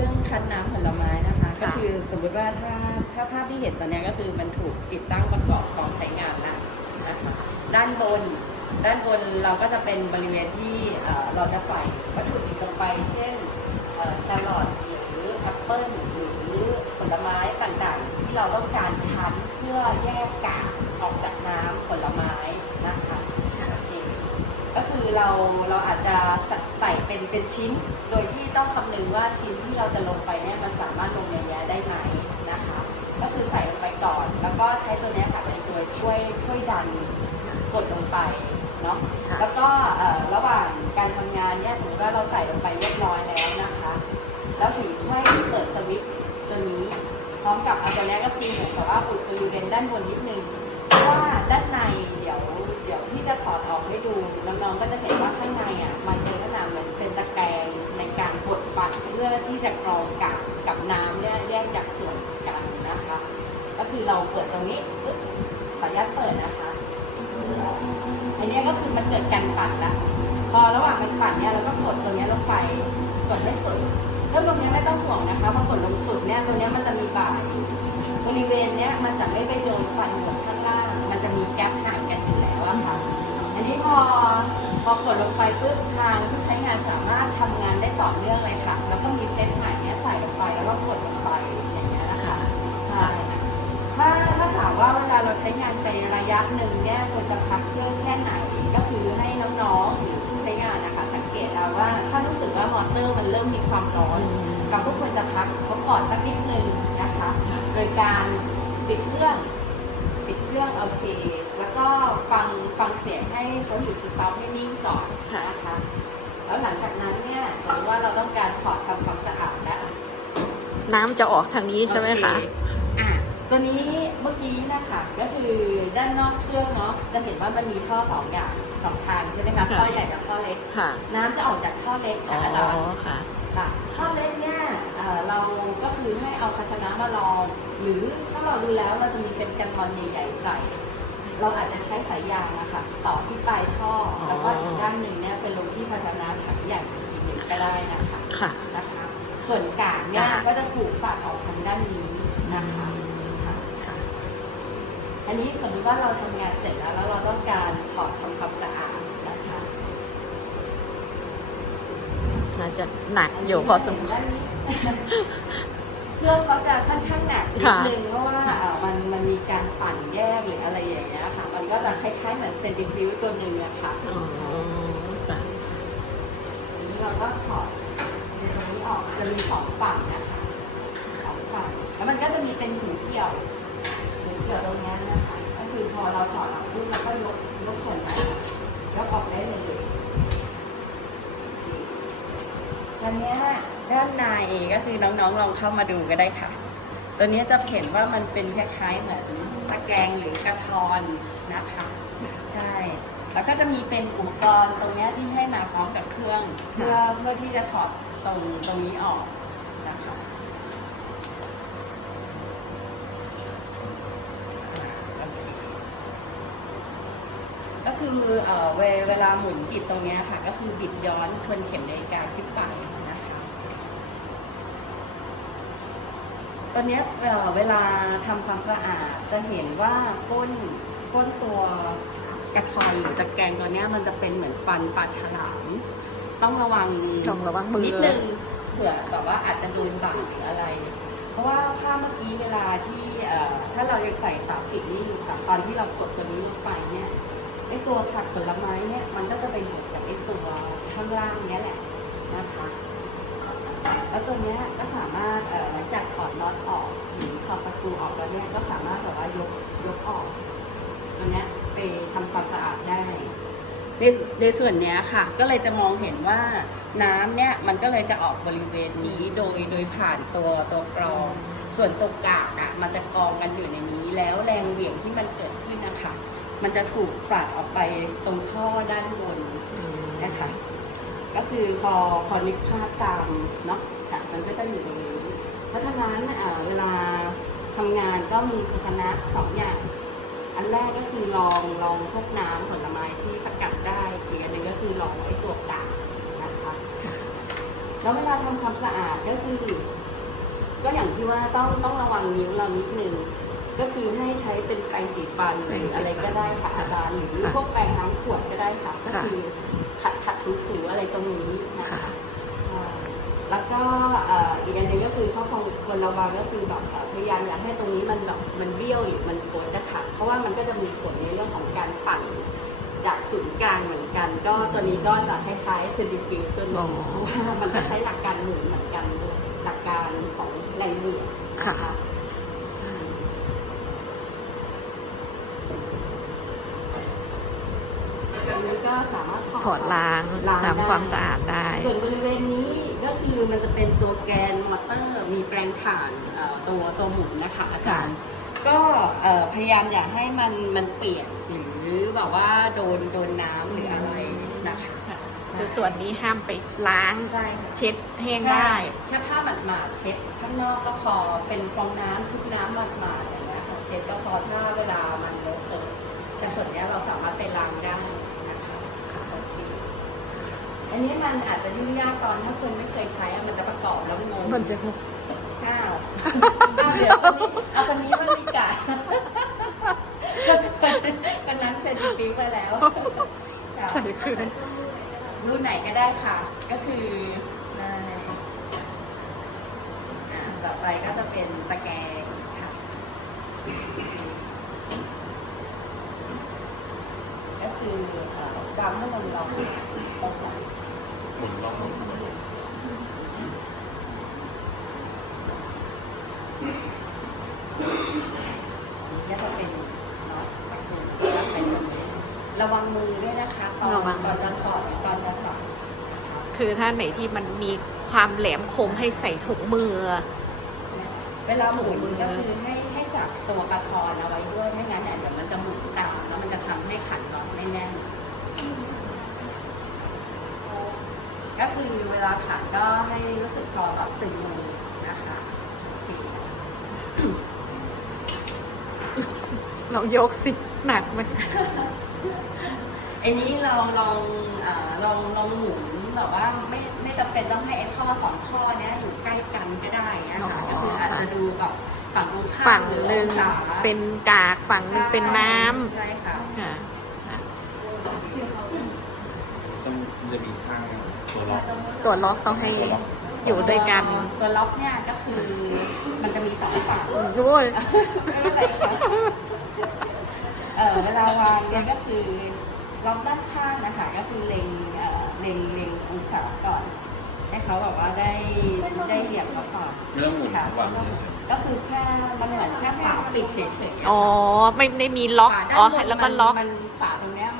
รื่องคั้นน้ำผลไม้นะคะค่ะก็คือสมมุติว่าถ้าถ้าภาพที่เห็นตอนเนี้ยก็คือมันถูกติดตั้งประกอบพร้อมใช้งานแล้วนะคะด้านบนด้านบนเราก็จะเป็นบริเวณที่เอ่อเราจะใส่วัตถุดิบลงไป เช่นเอ่อแครอทหรือแอปเปิ้ลหรือผลไม้ต่างๆ ที่เราต้องการคั้นเพื่อแยกกากออกจากน้ำผลไม้นะคะโอเค ก็คือเราเราอาจจะใส่เป็นเป็นชิ้น โดยที่ต้องคำนึงว่าชิ้นที่เราจะลงไปเนี่ยมันสามารถลงในเนี้ยได้ไหมนะคะ ก็คือใส่ลงไปก่อน แล้วก็ใช้ตัวเนี้ยค่ะเป็นตัวช่วยช่วยดันกดลงไปเนาะค่ะแล้วก็เอ่อระหว่างการทำงานเนี่ยสมมติว่าเราใส่ลงไปเรียบร้อยแล้วนะคะ แล้วถึงค่อยเปิดสวิตช์ตัวนี้พร้อมกับเอาตัวเนี้ยก็คือเหมือนกับว่าอุดบริเวณด้านบนนิดนึงเพราะว่าด้านในเดี๋ยวเดี๋ยว ที่จะถอดออกให้ดูน้องๆก็จะเห็นว่าข้างในอะมันเป็นลักษณะเหมือนเป็นตะแกรงในการกดปัดเพื่อที่จะกรองกากกับน้ำเนี่ยแยกจากส่วนกันนะคะ ก็คือเราเปิดตรงนี้ปึ๊บขออนุญาตเปิดนะคะ อันนี้ก็คือมันเกิดการปั่นละพอระหว่างมันปั่นเนี่ยเราก็กดตรงนี้ลงไปกดไม่สุดเริ่มตรงนี้ไม่ต้องห่วงนะคะพอกดลงสุดเนี่ยตรงนี้มันจะมีบ่ายบริเวณเนี้ยมันจะไม่ไปโดนฟันหมือนข้างล่างมันจะมี อันนี้พอพอกดลงไปปุ๊บทางผู้ใช้งานสามารถทำงานได้ต่อเนื่องเลยค่ะ แล้วก็มีเซตใหม่เนี้ยใส่ลงไปแล้วก็กดลงไปอย่างเงี้ยนะคะใช่ถ้าถ้าถามว่าเวลาเราใช้งานไประยะหนึ่งเนี่ยควรจะพักเครื่องแค่ไหน ก็คือให้น้องๆหรือผู้ใช้งานนะคะ สังเกตเอาว่าถ้ารู้สึกว่ามอเตอร์มันเริ่มมีความร้อน เราก็ควรจะพักเขาก่อนสักนิดนึงนะคะ โดยการปิดเครื่อง ปิดเครื่องโอเค แล้วก็ฟังฟังเสียง ให้เขาอยู่สต็อปให้นิ่งก่อนนะคะแล้วหลังจากนั้นเนี่ยสมมติว่าเราต้องการถอดทำความสะอาดแล้วน้ำจะออกทางนี้ใช่ไหมคะโอเอะตัวนี้เมื่อกี้นะคะก็คือด้านนอกเครื่องเนาะจะเห็นว่ามันมีท่อสองอย่างสองทางใช่ไหมคะค่ะท่อใหญ่กับท่อเล็กค่ะน้ำจะออกจากท่อเล็กอ๋ค่ะออาจารย์ค่ะค่ะข้อเล็กเนี่ยเอ่อเราก็คือให้เอาภาชนะมาลองหรือถ้าเราดูแล้วเราจะมีเป็นกันตอนใหญ่ๆใส่ เราอาจจะใช้สายยางนะคะต่อที่ปลายท่ออ๋อแล้วก็อีกด้านหนึ่งเนี่ยเป็นลงที่ภาชนะถังใหญ่อีกทีหนึ่งก็ได้นะคะค่ะ นะคะ ส่วนกากเนี่ยกากก็จะถูกฝาดออกทางด้านนี้นะคะค่ะค่ะ อันนี้สมมติว่าเราทำงานเสร็จแล้วแล้วเราต้องการถอดทำความสะอาดนะคะน่าจะหนักอยู่พอสมควร เครื่องเขาจะค่อนข้างหนักนิดค่ะนึงเพราะว่าเอ่อมันมันมีการปั่นแยกหรืออะไรอย่างเงี้ยค่ะ มันก็จะคล้ายๆเหมือนเซนติฟิวตัวหนึ่งอะค่ะอ๋อค่ะทีนี้เราก็ถอดในตรงนี้ออกจะมีสองฝั่งนะคะสองฝั่งแล้วมันก็จะมีเป็นหูเกี่ยวหูเกี่ยวตรงเนี้ยนะคะก็คือพอเราถอดออกปุ๊บเราก็ยกยกส่วนนั้นยกออกได้เลยตัวเนี้ย ด้านในก็คือน้องๆลองเข้ามาดูก็ได้ค่ะ ตัวนี้จะเห็นว่ามันเป็นคล้ายๆเหมือนตะแกรงหรือกระชอนนะคะใช่แล้วก็จะมีเป็นอุปกรณ์ตรงนี้ที่ให้มาพร้อมกับเครื่องเพื่อเพื่อที่จะถอดตรงตรงนี้ออกนะคะก็คือเวลาหมุนบิดตรงนี้ค่ะ ก็คือบิดย้อนทวนเข็มนาฬิกาขึ้นไปนะคะ ตอนเนี้ยเอ่อเวลาทำความสะอาดจะเห็นว่าก้นก้นตัวกระทอนหรือตะแกรงตัวเนี้ยมันจะเป็นเหมือนฟันปลาฉลามต้องระวังต้องระวังมือนิดนึงเผื่อแบบว่าอาจจะโดนบาดหรืออะไร เพราะว่าภาพเมื่อกี้เวลาที่เอ่อถ้าเรายังใส่ฝาปิดนี่อยู่ค่ะตอนที่เรากดตัวนี้ลงไปเนี่ยไอตัวผักผลไม้เนี่ยมันก็จะไปอยู่กับไอตัวข้างล่างเนี้ยแหละนะคะ แล้วตัวเนี้ยก็สามารถหลังจากถอดน็อตออกหรือถอดสกรูออกแล้วเนี่ยก็สามารถแบบว่ายกยกออกตัวเนี้ยไปทำความสะอาดได้ในในส่วนเนี้ยค่ะ ก็เลยจะมองเห็นว่าน้ำเนี่ยมันก็เลยจะออกบริเวณนี้โดยโดยผ่านตัวตัวกรอง ส่วนตรงกลางอะมันจะกองกันอยู่ในนี้ แล้วแรงเหวี่ยงที่มันเกิดขึ้นนะคะมันจะถูกฝาดออกไปตรงท่อด้านบนนะคะ ก็คือพอพอนึกภาพตามเนาะค่ะมันก็จะอยู่ตรงนี้เพราะฉะนั้นเอ่อเวลาทำงานก็มีภาชนะสองอย่าง อันแรกก็คือลองลองพวกน้ำผลไม้ที่สกัดได้อีกอันหนึ่งก็คือลองไอ้ตัวกากนะคะค่ะแล้วเวลาทำความสะอาดก็คือว่าต้องต้องระวังนิ้วเรานิดนึง ก็คือให้ใช้เป็นแปรงสีฟันหรืออะไรก็ได้ค่ะอาจารย์หรือพวกแปรงน้ำขวดก็ได้ค่ะ ก็คือขัดขัดถูถูๆอะไรตรงนี้นะคะค่ะใช่แล้วก็เอ่ออีกอันหนึงก็คือเขาคงควรระวังก็คือแบบเอ่อพยายามอย่าให้ตรงนี้มันแบบมันเบี้ยวหรือมันโคดนะคะเพราะว่ามันก็จะมีผลในเรื่องของการปั่นจากศูนย์กลางเหมือนกัน ก็ตัวนี้ก็จะคล้ายๆเซนติฟิวตัวอ๋นี้อเพราะว่ามันจะใช้หลักการหมุนเหมือนกันหลักการของแรงเหวี่ยงนค่ะ อืม อันนี้ก็สามารถถอดล้างล้างทำความสะอาดได้ ส่วนบริเวณนี้ก็คือมันจะเป็นตัวแกนมอเตอร์ มีแปลงถ่านเอ่อตัวตัวหมุนนะคะอาจารย์ก็เอ่อพยายามอย่าให้มันมันเปียกหรือแบบว่าโดนโดนน้ำหรืออะไรนะคะคือส่วนนี้ห้ามไปล้างใช่ค่ะเช็ดแห้งได้แค่ผ้าหมาดๆเช็ดข้างนอกก็พอเป็นฟองน้ำชุบน้ำหมาดๆอย่างเงี้ยค่ะเช็ดก็พอถ้าเวลามันเลอะเทอะแต่ส่วนเนี้ยเราสามารถไปล้างได้นะคะโอเค อันนี้มันอาจจะยุ่งยากตอนถ้าคนไม่เคยใช้อะมันจะประกอบแล้วงง มันจะอ้าวอ้าวเดี๋ยวคนนี้เอาคนนี้มันมีกะคนนั้นเสร็จปีไปแล้วใส่คืนรุ่นไหนก็ได้ค่ะ ก็คือได้อ่าต่อไปก็จะเป็นตะแกรงค่ะ ก็คือเอ่อดำให้มันร้อนตรงไหน หมุนรอบก็จะเป็นเนาะตะกรุดแล้วเป็นแบบนี้ระวังมือด้วยนะคะ ตอนระวัง ตอนจะถอดตอนจะสอดคะคือถ้าไหนที่มันมีความแหลมคมให้ใส่ถุงมือ เวลาหมุนก็คือให้ให้จับตัวกระทอนเอาไว้ด้วยไม่งั้นเนี่ยเดี๋ยวมันจะหมุนตามแล้วมันจะทำให้ขันน็อตไม่แน่น ก็คือเวลาขันก็ให้รู้สึกพอแบบตึงมือนะคะโอเคเรายกสิ หนักมันไอ้นี้เราลองเอ่อลองลองหมุนแบบว่าไม่ไม่จำเป็นต้องให้ไอ้ท่อสองท่อเนี้ยอยู่ใกล้กันก็ได้นะคะอ๋อก็คืออาจจะดูแบบฝั่งตรงข้ามฝั่งรือหนึ่งองศาเป็นกากฝั่งหนึ่งเป็นน้ำใช่ค่ะ ค่ะต้องจะมีข้างตัวล็อกตัวล็อกต้องให้อยู่ด้วยกัน ตัวล็อกเนี่ยก็คือ มันจะมีสองฝั่งด้วยไม่เป็นไรค่ะเออเวลาวางเนี่ยก็คือล็อกด้านข้างนะคะก็คือเล็งเอ่อเล็งเล็งองศาก่อน ให้เขาแบบว่าได้ได้เหยียบเขาก่อนไม่ต้องหมุนค่ะวางเฉยก็คือแค่มันเหมือนแค่ฝาปิดเฉยๆอ๋อไม่ได้มีล็อกฝาด้านอ๋อบนแล้วก็ล็อกมันฝาตรงเนี้ยมันไม่ได้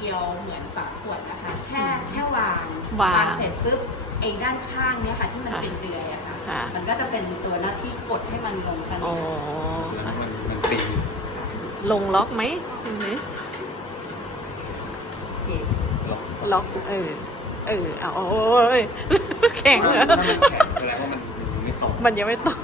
เป็นเกลียวเหมือนฝาขวดนะคะแค่แค่วางวางเสร็จปุ๊บไอ้ด้านข้างเนี้ยค่ะ ที่มันค่ะเป็นเดือยอะค่ะ ค่ะ มันก็จะเป็นตัวหน้าที่กดให้มันลงชั้นอ๋อๆแล้วมันมันตีลงล็อกไหมอือหือโอเคล็อกล็อก เออ เออเอาโอ้ยแข็งเหรอถ้ามันแข็งแสดงว่ามันมันไม่ตรงมันยังไม่ตรง